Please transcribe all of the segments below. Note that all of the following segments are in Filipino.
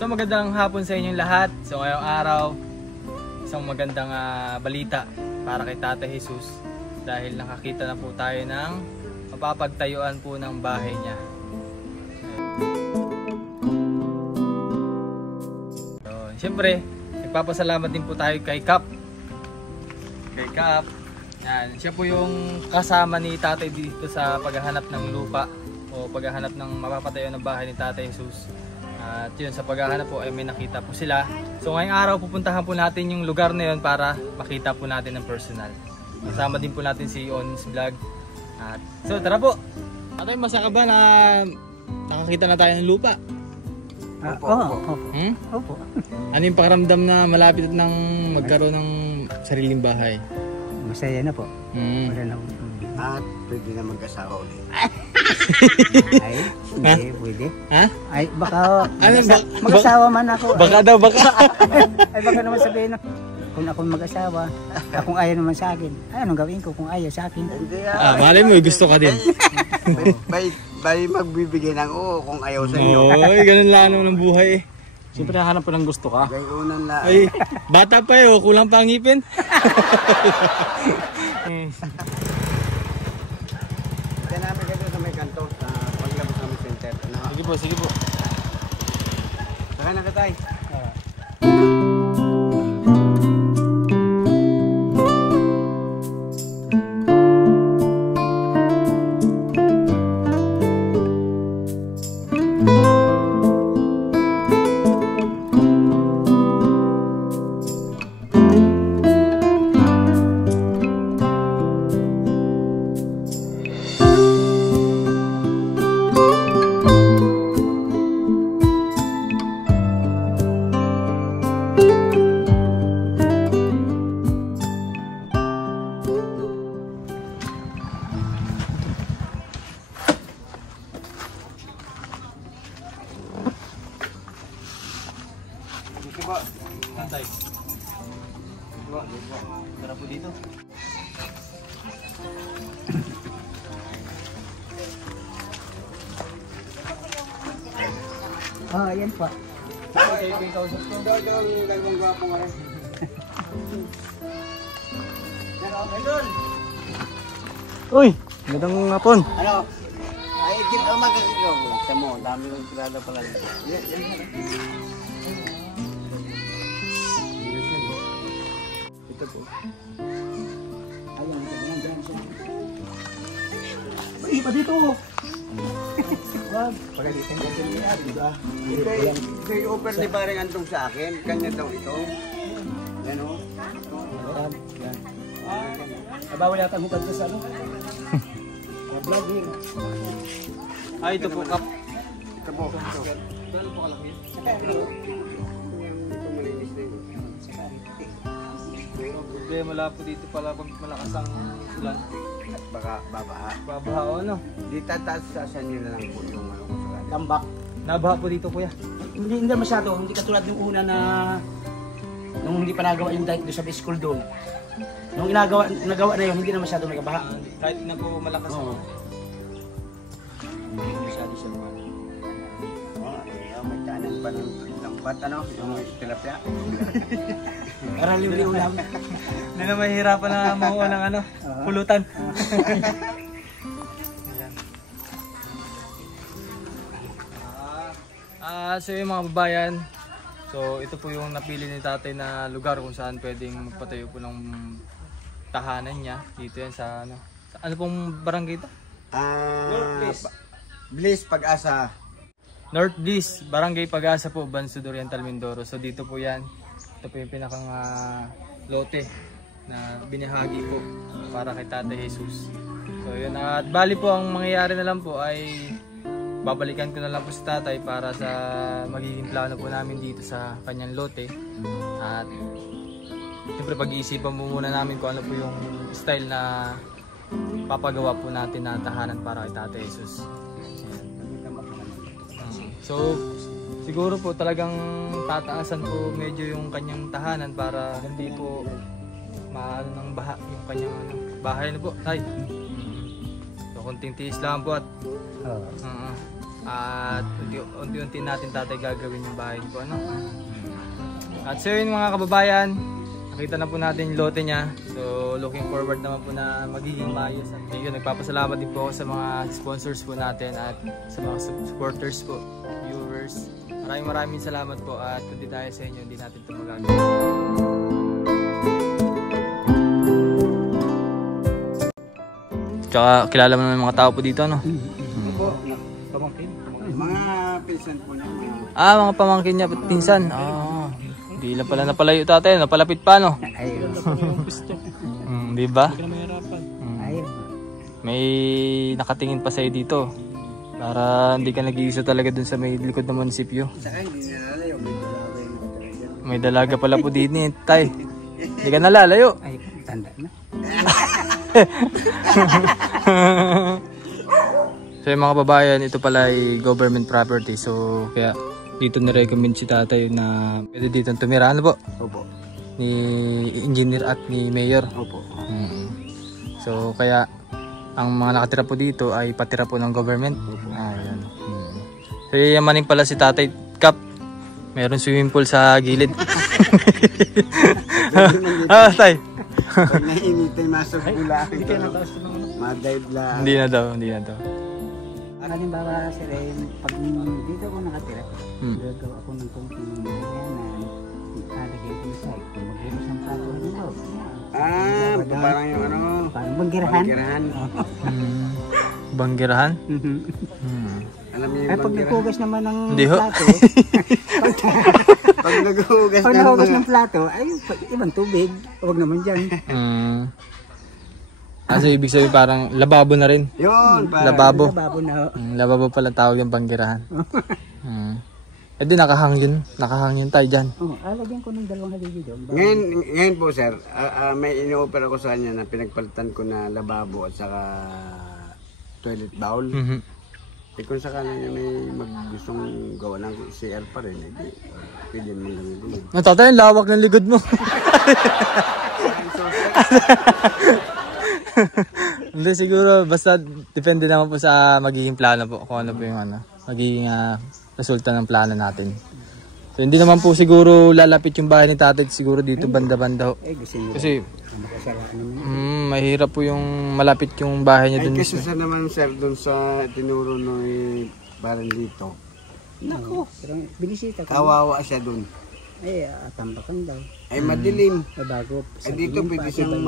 So magandang hapon sa inyong lahat. So ngayong araw, isang magandang balita para kay Tatay Jesus dahil nakakita na po tayo ng mapapagtayuan po ng bahay niya. So, siyempre, nagpapasalamat din po tayo kay Kap. Yan, siya po yung kasama ni Tatay dito sa paghahanap ng lupa o paghahanap ng mapapatayo ng bahay ni Tatay Jesus. At yun, sa paghahanap po ay may nakita po sila. So ngayong araw pupuntahan po natin yung lugar na yun para makita po natin ng personal. Kasama din po natin si On's Vlog. At so tara po. Tatay, masaka ba na nakakita na tayo ng lupa? Opo. Opo. Ano yung pakiramdam na malapit ng magkaroon ng sariling bahay? Masaya na po. Wala na. At pwede na mag-asawa ulit. Ay, hindi, pwede. Ha? Ay, baka Ano, mag-asawa man ako. Baka daw, baka. Ay, baka naman sabihin na, kung ako mag-asawa, kung ayaw naman sa akin, ay, anong gawin ko kung ayaw sa akin? Hindi Malay mo, gusto ka din. Bay magbibigay ng oo kung ayaw sa inyo. Oy, ganun lang naman ang buhay eh. Siyempre nahanap po ng gusto ka. Bay unang na. Ay, bata pa eh, kulang pa ang ngipin. Kaya namin kayo sa may kanto sa paglabas namin center. Sige po, sige po. Saka na katay. Tatay. Tara po dito. Yan po. Kayo po yung kausap ko. Dalawang gwapo nga rin. Uy, magandang hapon. Ano? Ay, kita ang magkakagaw. Sa mo, dami yung kilala pala dito. Ito po. Ayun, nandiyan siya. Ay, pa dito. Wag, pagalitin ka din niya, di ba? Kay offer ni Baring Antong sa akin, kanya daw ito. Yan o. Yan. Bawal yata ang hukad ko sa ano? Vlogging. Ito po, Kap. Ito po. Gano'n po kalaki? Problema wala po dito pala pag malakas ang ulan. At baka babaha. Babaha o ano? Di tataas sa nyo na lang po yung ano ko sa kanila. Tambak. Nabaha po dito, kuya. Hindi masyado, hindi katulad ng una na nung hindi pa nagawa yung dike doon sa school doon. Nung nagawa na yun, hindi na masyado nagabaha. Kahit na po malakas Oo. po. Hindi masyado siya naman. May kanan pa ng lambat, ano? Yung tilapia. Para libre ulam. Hindi na mahihirapan na makuha ng ano, pulutan. So yung mga babayan, so ito po yung napili ni Tatay na lugar kung saan pwedeng magpatayo po ng tahanan niya. Dito yan sa ano. Ano pong barangay ito? Bliss, Pag-asa. North Bliss, Barangay Pag-asa po, Bansud Oriental, Mindoro. So dito po yan. Ito po yung pinakang lote na binahagi po para kay Tatay Jesus. So yun, at bali po ang mangyayari na lang po ay babalikan ko na lang po si Tatay para sa magiging plano po namin dito sa kanyang lote. At siyempre pag-iisipan po muna namin kung ano po yung style na papagawa po natin na tahanan para kay Tatay Jesus. So siguro po talagang tataasan po medyo yung kanyang tahanan para hindi po maano ng baha yung kanyang bahay na po. Tay. So konting tiis lang po at At unti-unti natin tatay gagawin yung bahay po, ano. At so yun mga kababayan, nakita na po natin yung lote niya. So looking forward naman po na magiging maayos. At yun, nagpapasalamat din po ako sa mga sponsors po natin at sa mga supporters po, viewers. Maraming salamat po at kung di tayo sa inyo, hindi natin ito magagawa. Tsaka kilala mo naman yung mga tao po dito, no? Po, pamangkin. Mga pinsan po niya. Mga pamangkin niya, pinsan. Hindi lang pala napalayo tatay, napalapit pa, no? Di ba? May nakatingin pa sa'yo dito. Para hindi ka nag-iisa talaga dun sa may likod ng munisipyo. Saka hindi nalalayo, may dalaga yung talaga. May dalaga pala po din eh, tay. Hindi ka nalalayo. Ay, tanda na. So yung mga kababayan, ito pala ay government property. So kaya dito na-recommend si tatay na pwede dito tumira. Ano po? Opo. Ni engineer at ni mayor. Opo. So kaya ang mga nakatira po dito ay patira po ng government. Ayan. So yayamanin pala si Tatay Kap. Meron swimming pool sa gilid. Tay. Pag nainitay masok bula. Ma-dive lang. Hindi na daw. Halimbawa, sir, pag dito ako nakatira, gagawa ako ng konting ganyan na alagay ko sa site. Kung magbukas ng plato, Parang yung ano? parang banggirahan. Banggirahan? Alam niyo Ay, yung pag naghugas naman ng Hindi ho. plato, pag naghugas pag naghugas ng plato, ay, ibang tubig. Huwag naman dyan. Kasi ibig sabihin parang lababo na rin. Yun, parang. Lababo. Lababo na ho. Lababo pala tawag yung banggirahan. Eh di nakahangin tayo dyan. Alagyan ko ng 2 haligi doon. Ngayon po sir, may ino-offer ako sa kanya na pinagpalitan ko na lababo at saka toilet bowl. Eh kung sakala niya may gustong gawa ng CR pa rin, eh pwede naman gawin. Natatay, lawak ng ligod mo. Hindi siguro, basta depende naman po sa magiging plano po. Kung ano po yung magiging resulta ng plano natin. So hindi naman po siguro lalapit yung bahay ni tatay siguro dito banda-banda ho. Kasi mahirap po yung malapit yung bahay niya dun mismo. Kasi sa naman sir, dun sa tinuro no'y parang dito. Naku, binisita ko. Kawawa siya dun. Ay, tambakan daw. Ay madilim. Bago. Ay dito pwede siyang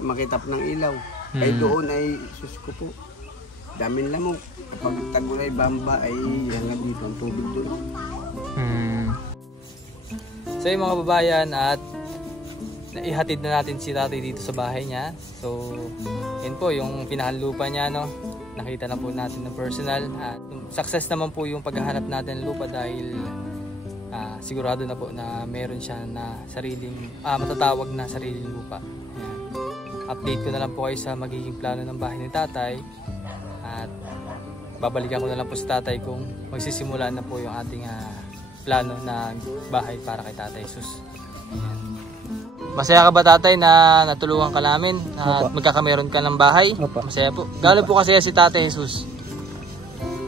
makitap ng ilaw. Ay doon ay sus ko po. Daming lamok. Kapag tagulay bamba ay hanggang dito ang tubig doon. So yung mga babayan at naihatid na natin si tatay dito sa bahay niya. So yun po yung pinahanlupa niya, no. Nakita na po natin ng personal. At success naman po yung paghahanap natin ng lupa dahil sigurado na po na meron siya na sariling matatawag na sariling lupa. Ayan. Update ko na lang po kayo sa magiging plano ng bahay ni tatay. At babalikan ko na lang po si tatay kung magsisimula na po yung ating plano na bahay para kay Tatay Jesus. Ayan. Masaya ka ba tatay na natulungan ka namin at magkakameron ka ng bahay? Opo. Masaya po. Gaano po kasaya si Tatay Jesus?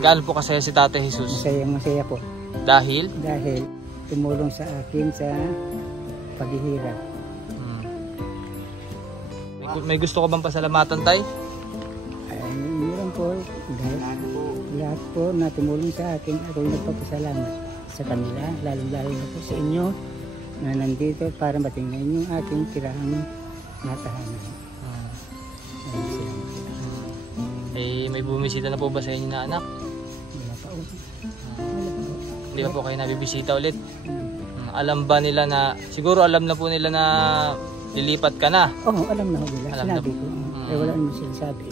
Gaano po kasaya si Tatay Jesus? Masaya po. Dahil tumulong sa akin sa paghihirap. May gusto ko bang pasalamatan, tay? Meron po. Lahat po na tumulong sa akin, ako'y nagpapasalamat sa kanila, lalo-lalo na po sa inyo na nandito para matingnan yung aking tirahang natahanan. May bumisita na po ba sa inyo na anak? Wala pa po. Hindi pa po kayo nabibisita ulit? Alam ba nila na, siguro alam na po nila na lilipat ka na? Oo, alam na ho nila. Alam Sinabi na. ko. Wala naman sila sabi.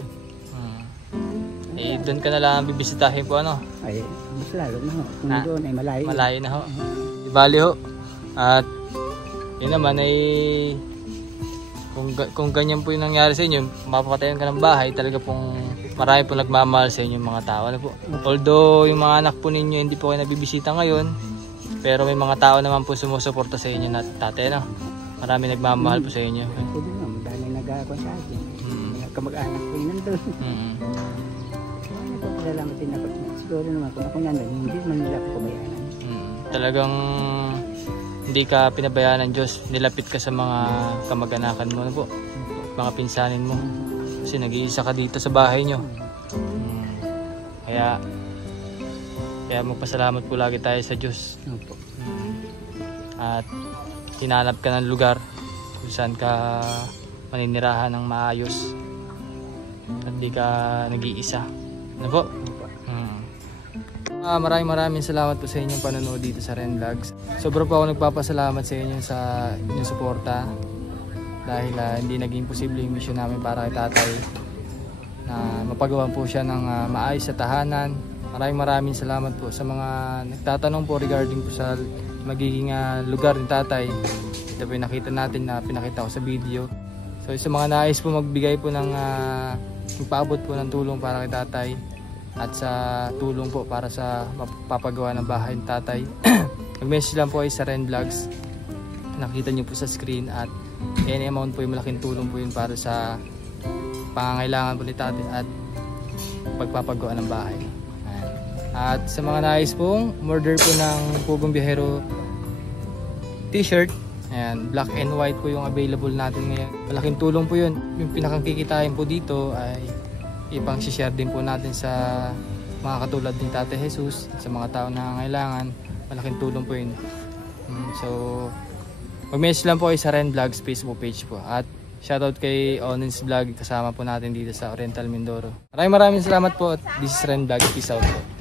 Doon ka na lang bibisitahin po ano? Ay, mas lalo na ho. Kung doon ay malayo. Malayo na ho. Bali ho. At yun naman ay kung ganyan po yung nangyari sa inyo, mapapatayan ka ng bahay, talaga pong marami po nagmamahal sa inyo mga tao. Ano po? Although yung mga anak po ninyo hindi po kayo nabibisita ngayon, pero may mga tao naman po sumusuporta sa inyo na tatay, no? Marami nagmamahal po sa inyo. Pwede nga, madami nag-aakon sa akin. Kamag-anak ko yun nandun. nagpapasalamat din ako. Siguro naman kung ako nandun, hindi man nila ako pabayaan. Talagang hindi ka pinabayaan ng Diyos. Nilapit ka sa mga kamag-anakan mo, ano po? Mga pinsanin mo. Kasi nag-iisa ka dito sa bahay nyo. Kaya magpasalamat po lagi tayo sa Diyos. Opo. At hinanap ka ng lugar kung saan ka maninirahan ng maayos. At di ka nag-iisa. Ano po? Maraming salamat po sa inyong panonood dito sa Ren Vlogs. Sobra po ako nagpapasalamat sa inyo sa inyong suporta. Dahil hindi naging posible yung mission namin para kay tatay. Na mapagawa po siya ng maayos sa tahanan. Maraming salamat po sa mga nagtatanong po regarding po sa magiging lugar ni tatay. Ito po yung nakita natin na pinakita ko sa video. So sa mga nais po magbigay po ng magpaabot po ng tulong para kay tatay at sa tulong po para sa papagawa ng bahay ng tatay, mag-message lang po kayo sa Ren Vlogs. Nakita nyo po sa screen at any amount po yung malaking tulong po yun para sa pangangailangan po ni tatay at pagpapagawa ng bahay. At sa mga nais pong order po ng Pugong Biyahero t-shirt, ayan, black and white po yung available natin ngayon. Malaking tulong po yun. Yung pinakangkikitain po dito ay ipang share din po natin sa mga katulad ni Tatay Jesus, sa mga tao na nangangailangan. Malaking tulong po yun. So mag-message lang po kayo sa Ren Vlogs Facebook page po. At shoutout kay Onens Vlog, kasama po natin dito sa Oriental Mindoro. Maraming salamat po at this is Ren Vlog. Peace out po.